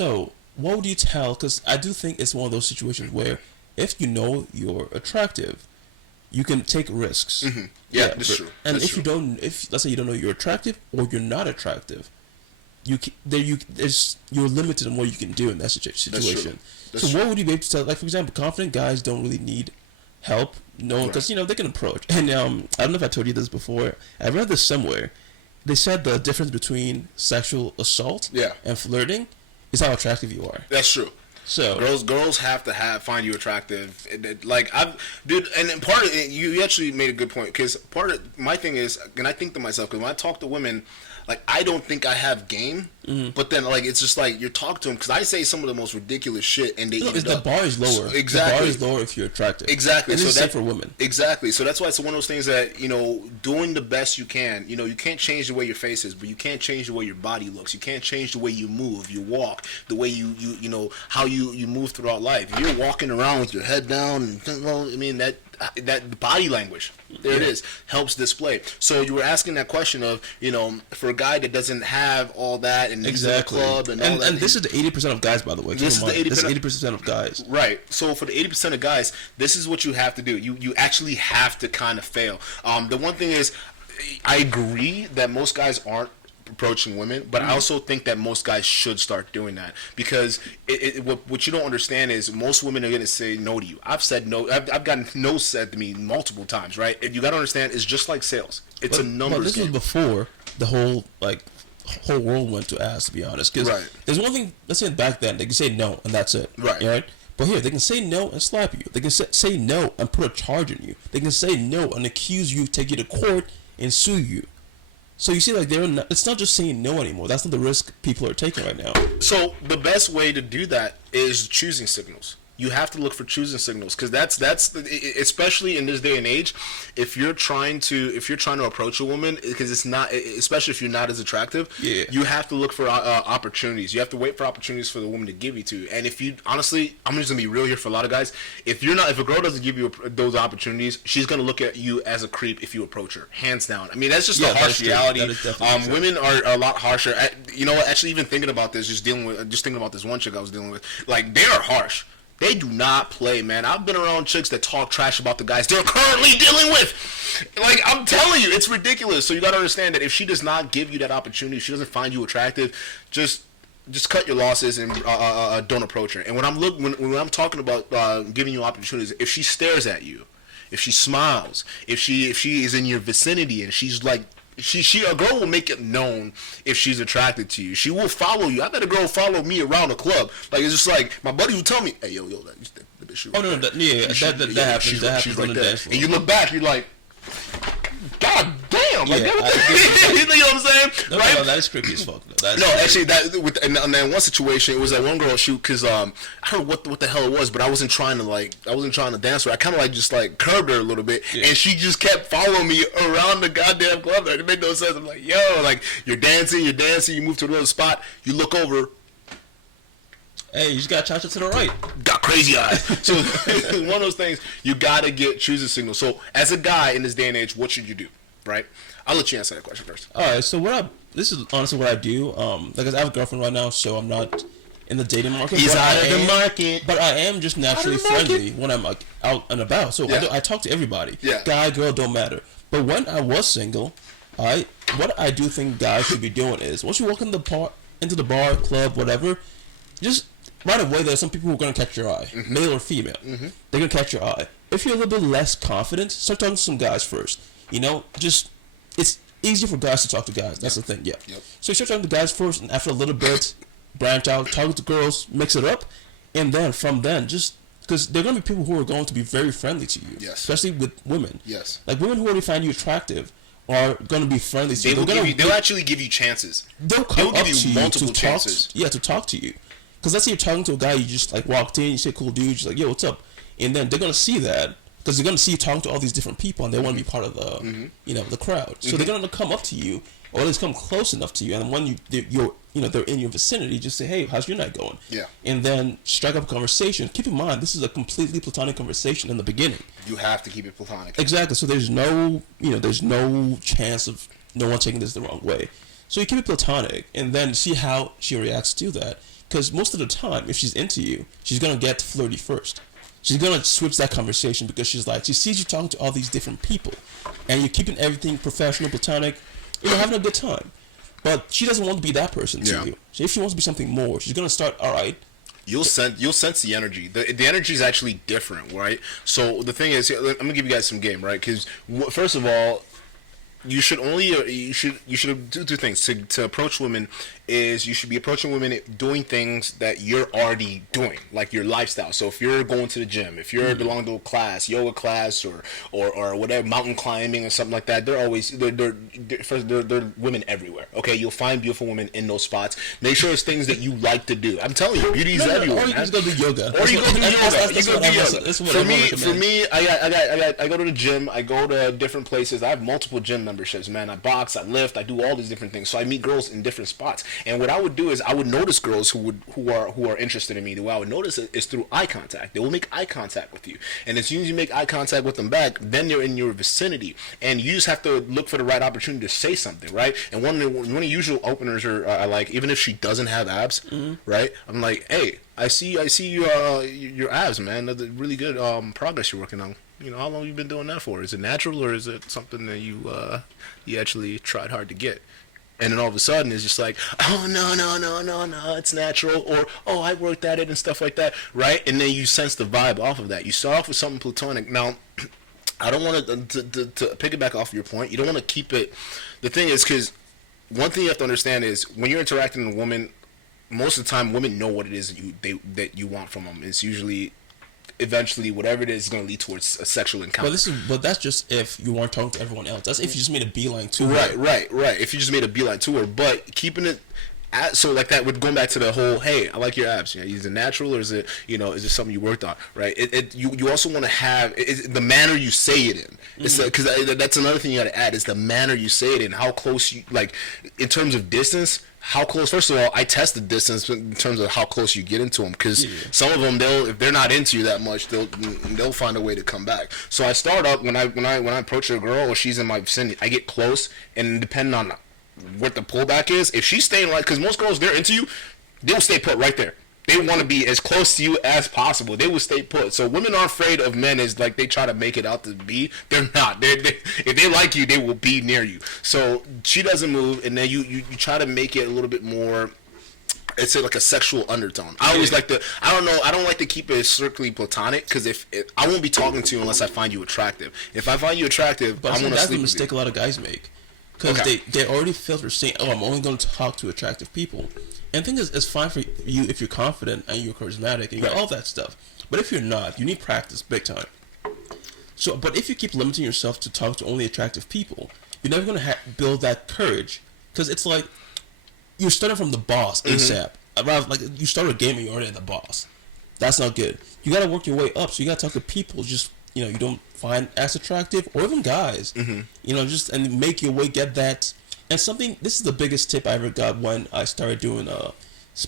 So, what would you tell? Because I do think it's one of those situations where if you know you're attractive, you can take risks. Mm-hmm. Yeah, that's true. And that's if true. you don't, if let's say you don't know you're attractive or you're not attractive, you're limited on what you can do in that situation. That's so true. what would you be able to tell? Like for example, confident guys don't really need help. No, because they can approach. And I don't know if I told you this before. I read this somewhere. They said the difference between sexual assault and flirting is how attractive you are. That's true. So girls have to find you attractive. Like and part of it, you actually made a good point, because part of my thing is, and I think to myself, because when I talk to women, like I don't think I have game, but then like it's just like you're talking to them, because I say some of the most ridiculous shit and they eat it the up. bar is lower. So, exactly, the bar is lower if you're attractive. Exactly, and so it's that's for women. Exactly, so that's why it's one of those things that doing the best you can. You can't change the way your face is, but you can't change the way your body looks. You can't change the way you move, you walk, the way you how you move throughout life. If you're walking around with your head down, well, I mean that body language, there it is, helps display. So you were asking that question of, for a guy that doesn't have all that and he's in a club and all that. And this is the 80% of guys, by the way. This is the 80% of guys. Right. So for the 80% of guys, this is what you have to do. You actually have to kind of fail. The one thing is, I agree that most guys aren't approaching women, but I also think that most guys should start doing that, because what you don't understand is most women are going to say no to you. I've said no. I've gotten no said to me multiple times, right? And you got to understand, it's just like sales. It's a numbers game. This was before the whole world went to ass, to be honest. Because there's one thing, let's say back then, they can say no and that's it. Right? But here, they can say no and slap you. They can say no and put a charge on you. They can say no and accuse you, take you to court, and sue you. So you see, like, it's not just saying no anymore. That's not the risk people are taking right now. So the best way to do that is choosing signals. You have to look for choosing signals, because that's especially in this day and age. If you're trying to approach a woman, because it's not, especially if you're not as attractive, you have to look for opportunities. You have to wait for opportunities for the woman to give you to. And if you honestly, I'm just gonna be real here for a lot of guys. If a girl doesn't give you those opportunities, she's gonna look at you as a creep if you approach her, hands down. I mean, that's just a harsh reality. Women are a lot harsher. You know what? Actually, even thinking about this, just thinking about this one chick I was dealing with, like, they are harsh. They do not play, man. I've been around chicks that talk trash about the guys they're currently dealing with. Like, I'm telling you, it's ridiculous. So you got to understand that if she does not give you that opportunity, if she doesn't find you attractive, just cut your losses and don't approach her. And when I'm talking about giving you opportunities, if she stares at you, if she smiles, if she is in your vicinity and she's like, a girl will make it known if she's attracted to you. She will follow you. I bet a girl follow me around the club. Like, it's just like, my buddies will tell me, hey, yo, that bitch. Oh, no, that happens. She's right there. there. And you look back, you're like, God damn! Like, you know what I'm saying? No, right? No, that is creepy as fuck. Actually, in that one situation, it was that one girl shoot, because I don't know what the hell it was, but I wasn't trying to dance with her. I kind of just curbed her a little bit, and she just kept following me around the goddamn club. It made no sense. I'm like, yo, like, you're dancing, you move to another spot, you look over. Hey, you just got cha-cha to the right. Got crazy eyes. So one of those things, you gotta choose a signal. So as a guy in this day and age, what should you do? Right? I'll let you answer that question first. All right. So this is honestly what I do. Like, I have a girlfriend right now, so I'm not in the dating market. He's out of the market. But I am just naturally friendly when I'm out and about. So I talk to everybody. Yeah. Guy, girl, don't matter. But when I was single, what I do think guys should be doing is, once you walk into the bar, club, whatever, just right away, there's some people who are going to catch your eye, male or female. They're going to catch your eye. If you're a little bit less confident, start talking to some guys first. It's easier for guys to talk to guys. That's the thing, Yep. So you start talking to guys first, and after a little bit, branch out, talk to girls, mix it up, and then from then, just because there are going to be people who are going to be very friendly to you, especially with women. Yes. Like, women who already find you attractive are going to be friendly to you. They'll actually give you chances. They'll come up give to you you multiple chances. to talk to you. Because let's say you're talking to a guy, you just walked in, you say, cool dude, just like, yo, what's up? And then they're going to see that, because they're going to see you talking to all these different people, and they want to be part of the, the crowd. So they're going to come up to you, or at least come close enough to you, and when they're in your vicinity, just say, hey, how's your night going? Yeah. And then strike up a conversation. Keep in mind, this is a completely platonic conversation in the beginning. You have to keep it platonic. Exactly. So there's no chance of no one taking this the wrong way. So you keep it platonic, and then see how she reacts to that. Because most of the time, if she's into you, she's gonna get flirty first. She's gonna switch that conversation because she's like, she sees you talking to all these different people, and you're keeping everything professional, platonic, having a good time. But she doesn't want to be that person to you. So if she wants to be something more, she's gonna start. All right. You'll sense the energy. The energy is actually different, right? So the thing is, I'm gonna give you guys some game, right? Because first of all, you should do two things to approach women. Is you should be approaching women doing things that you're already doing, like your lifestyle. So if you're going to the gym, if you're belonging to a class, yoga class, or whatever, mountain climbing or something like that, they're women everywhere. Okay, you'll find beautiful women in those spots. Make sure it's things that you like to do. I'm telling you, beauty is everywhere. Or you just go do yoga. Or you go do yoga. For me, I go to the gym. I go to different places. I have multiple gym memberships. Man, I box, I lift, I do all these different things. So I meet girls in different spots. And what I would do is I would notice girls who are interested in me. The way I would notice it is through eye contact. They will make eye contact with you, and as soon as you make eye contact with them back, then they're in your vicinity, and you just have to look for the right opportunity to say something, right? And one of the usual openers are like, even if she doesn't have abs, right? I'm like, hey, I see your abs, man. That's really good progress you're working on. How long you been doing that for? Is it natural, or is it something that you actually tried hard to get? And then all of a sudden it's just like, oh, no, it's natural, or, oh, I worked at it and stuff like that, right? And then you sense the vibe off of that. You start off with something platonic. Now, I don't want to piggyback off your point. You don't want to keep it. The thing is, because one thing you have to understand is when you're interacting with a woman, most of the time women know what it is that you want from them. It's usually eventually whatever it is going to lead towards a sexual encounter. But that's just if you weren't talking to everyone else. That's if you just made a beeline to her. Right. If you just made a beeline to her, but keeping it so like that, would going back to the whole, hey, I like your abs. Is it natural, or is it is it something you worked on? Right. You also want to have the manner you say it in. It's because that's another thing you got to add is the manner you say it in. How close you like in terms of distance. How close? First of all, I test the distance in terms of how close you get into them, because some of them, if they're not into you that much, they'll find a way to come back. So I start up when I approach a girl or she's in my vicinity, I get close, and depending on what the pullback is, if she's staying because most girls, they're into you, they'll stay put right there. They want to be as close to you as possible. They will stay put. So women are afraid of men as like they try to make it out to be. They're not. If they like you, they will be near you. So she doesn't move, and then you try to make it a little bit more. It's like a sexual undertone. I always like to. I don't like to keep it strictly platonic, because if I won't be talking to you unless I find you attractive. If I find you attractive, but I want to sleep with you. That's the mistake a lot of guys make, because they already filter saying, "Oh, I'm only going to talk to attractive people." And the thing is, it's fine for you if you're confident and you're charismatic and you got all that stuff. But if you're not, you need practice big time. So, but if you keep limiting yourself to talk to only attractive people, you're never going to build that courage. Because it's like you're starting from the boss ASAP. Like you start a game and you're already the boss. That's not good. You got to work your way up. So you got to talk to people just you don't find as attractive, or even guys. Just and make your way, get that. And this is the biggest tip I ever got when I started doing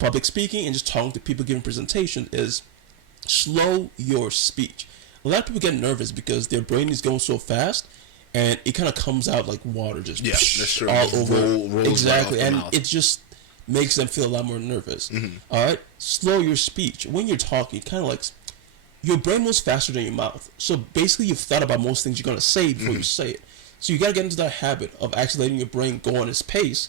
public speaking and just talking to people, giving presentations, is slow your speech. A lot of people get nervous because their brain is going so fast, and it kind of comes out like water, just that's true. All over. Rolls exactly, right and mouth. It just makes them feel a lot more nervous. All right, slow your speech. When you're talking, kind of like your brain moves faster than your mouth. So basically, you've thought about most things you're going to say before you say it. So you got to get into that habit of actually letting your brain go on its pace,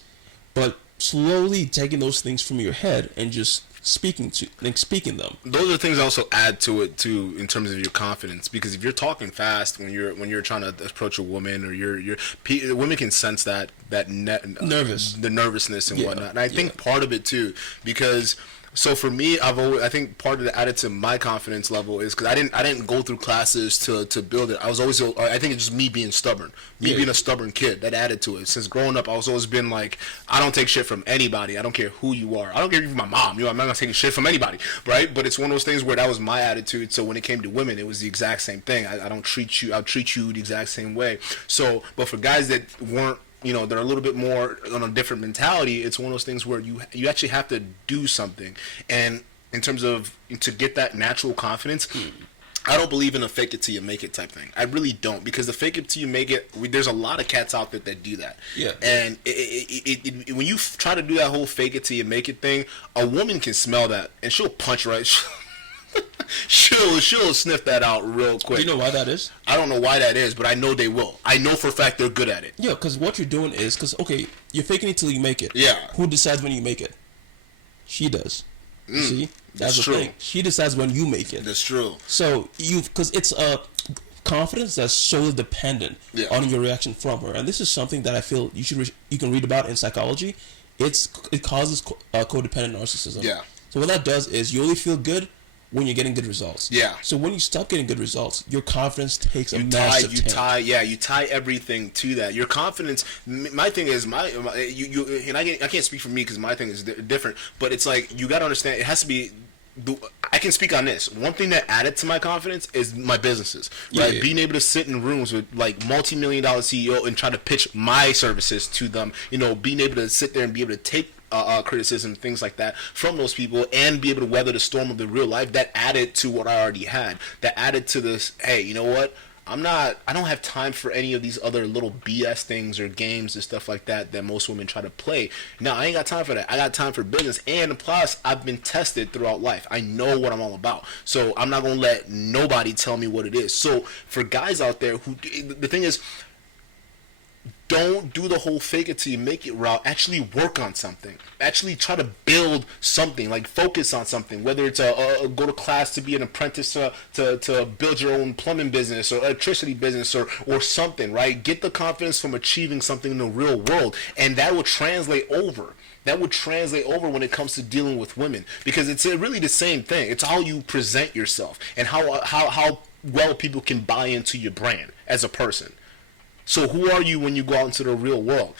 but slowly taking those things from your head and just speaking them. Those are things also add to it too, in terms of your confidence, because if you're talking fast when you're trying to approach a woman, or women can sense that nervous, the nervousness and whatnot. And I think part of it too, because. So for me, I think part of the added to my confidence level is because I didn't go through classes to build it. I think it's just me being stubborn, being a stubborn kid that added to it. Since growing up, I was always been like, I don't take shit from anybody. I don't care who you are. I don't care if you're my mom. I'm not taking shit from anybody, right? But it's one of those things where that was my attitude. So when it came to women, it was the exact same thing. I'll treat you the exact same way. So, but for guys that weren't, they're a little bit more on a different mentality, it's one of those things where you actually have to do something. And in terms of to get that natural confidence, I don't believe in a fake it till you make it type thing. I really don't, because the fake it till you make it, there's a lot of cats out there that do that. Yeah. And when you try to do that whole fake it till you make it thing, a woman can smell that and she'll punch right. She'll sniff that out real quick. Do you know why that is? I don't know why that is, but I know they will. I know for a fact they're good at it. Yeah, because what you're doing is, okay, you're faking it till you make it. Yeah. Who decides when you make it? She does. You see? That's the true. thing. She decides when you make it. That's true. So because it's a confidence that's solely dependent on your reaction from her, and this is something that I feel you can read about in psychology. It causes codependent narcissism. Yeah. So what that does is you only feel good when you're getting good results. Yeah. So when you stop getting good results, your confidence takes a massive tank. You tie everything to that. Your confidence. My thing is and I can't speak for me because my thing is different. But it's like you got to understand. It has to be. I can speak on this. One thing that added to my confidence is my businesses. Right, being able to sit in rooms with like multi-million-dollar CEO and try to pitch my services to them. You know, being able to sit there and be able to take criticism, things like that from those people, and be able to weather the storm of the real life. That added to what I already had. That added to this. Hey, you know what? I don't have time for any of these other little BS things or games and stuff like that most women try to play. No, I ain't got time for that. I got time for business. And plus, I've been tested throughout life. I know what I'm all about. So I'm not going to let nobody tell me what it is. So for guys out there the thing is, don't do the whole fake it till you make it route. Actually work on something. Actually try to build something. Like focus on something. Whether it's go to class to be an apprentice to build your own plumbing business or electricity business or something, right? Get the confidence from achieving something in the real world. And that will translate over. That would translate over when it comes to dealing with women. Because it's really the same thing. It's how you present yourself and how well people can buy into your brand as a person. So who are you when you go out into the real world?